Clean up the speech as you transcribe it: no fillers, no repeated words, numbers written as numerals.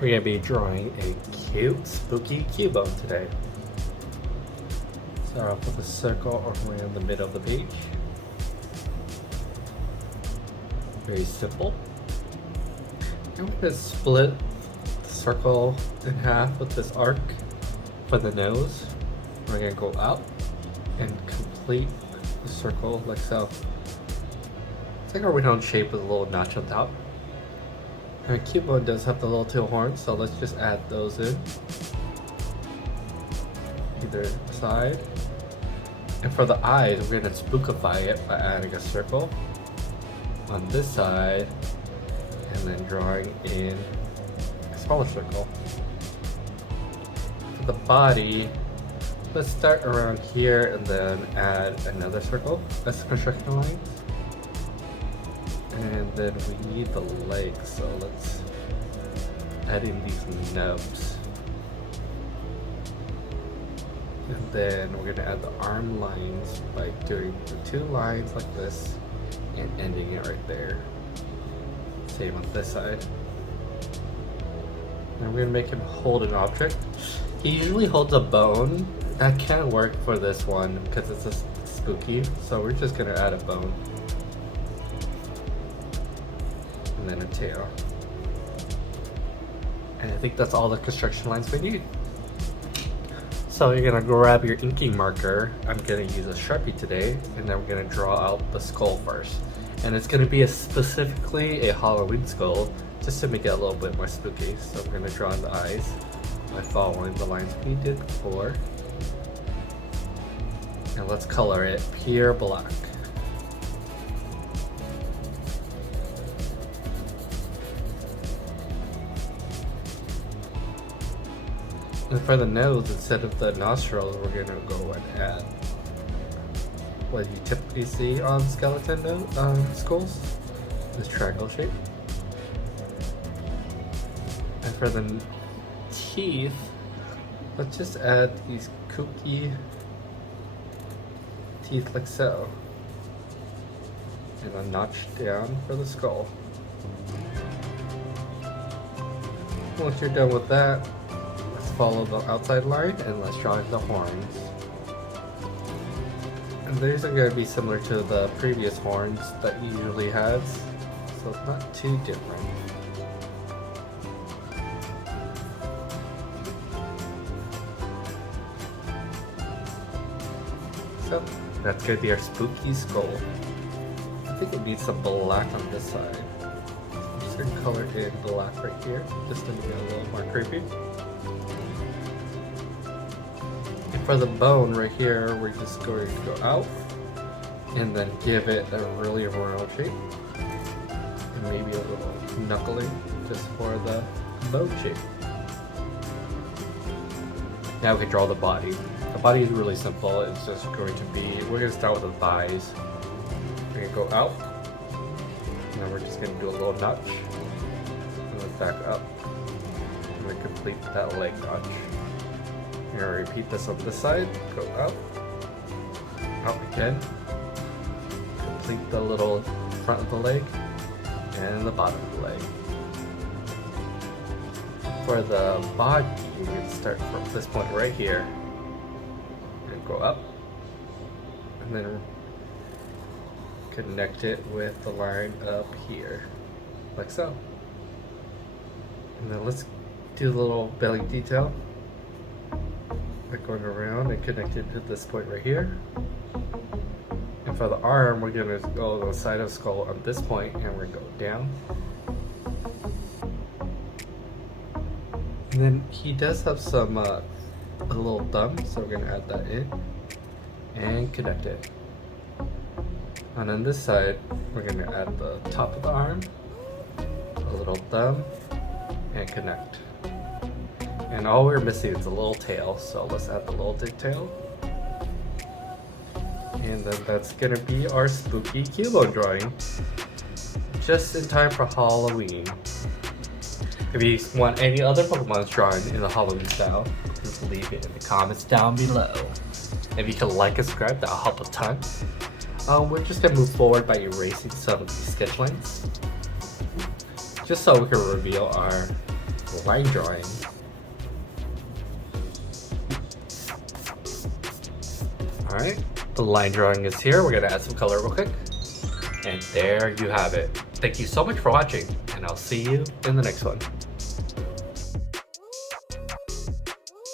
We're going to be drawing a cute, spooky Cubone today. Start off with a circle around the middle of the page. Very simple. And we're going to split the circle in half with this arc for the nose. We're going to go out and complete the circle like so. It's like a round shape with a little notch on top. And Cubone does have the little tail horns, so let's just add those in. Either side. And for the eyes, we're going to spookify it by adding a circle on this side and then drawing in a smaller circle. For the body, let's start around here and then add another circle. That's the construction lines. And then we need the legs, so let's add in these nubs. And then we're gonna add the arm lines by doing the two lines like this and ending it right there. Same on this side. And we're gonna make him hold an object. He usually holds a bone. That can't work for this one because it's a spooky, so we're just gonna add a bone. And then a tail. And I think that's all the construction lines we need. So you're gonna grab your inking marker. I'm gonna use a Sharpie today, and then we're gonna draw out the skull first. And it's gonna be specifically a Halloween skull, just to make it a little bit more spooky. So I'm gonna draw in the eyes by following the lines we did before. And let's color it pure black. And for the nose, instead of the nostrils, we're gonna go and add what you typically see on skeleton skulls, this triangle shape. And for the teeth, let's just add these kooky teeth like so, and a notch down for the skull. Once you're done with that, follow the outside line and let's draw in the horns. And these are going to be similar to the previous horns that he usually has, so it's not too different. So that's going to be our spooky skull. I think it needs some black on this side. I'm just going to color in black right here just to make it a little more creepy. For the bone right here, we're just going to go out and then give it a really round shape and maybe a little knuckling just for the bone shape. Now we can draw the body. The body is really simple. It's just going to be, we're going to start with the thighs. We're going to go out and then we're just going to do a little notch and then back up and then complete that leg notch. We're going to repeat this on this side, go up again, complete the little front of the leg and the bottom of the leg. For the body, you can start from this point right here and go up and then connect it with the line up here, like so. And then let's do the little belly detail. Going around and connected to this point right here. And for the arm, we're gonna go to the side of the skull on this point and we're gonna go down. And then he does have some a little thumb, so we're gonna add that in and connect it. And on this side, we're gonna add the top of the arm, a little thumb, and connect. And all we're missing is a little tail, so let's add the little tail. And then that's gonna be our spooky Cubone drawing. Just in time for Halloween. If you want any other Pokemon drawn in the Halloween style, just leave it in the comments down below. If you can like and subscribe, that'll help a ton. We're just gonna move forward by erasing some of these sketch lines, just so we can reveal our line drawing. Alright, the line drawing is here. We're gonna add some color real quick. And there you have it. Thank you so much for watching, and I'll see you in the next one.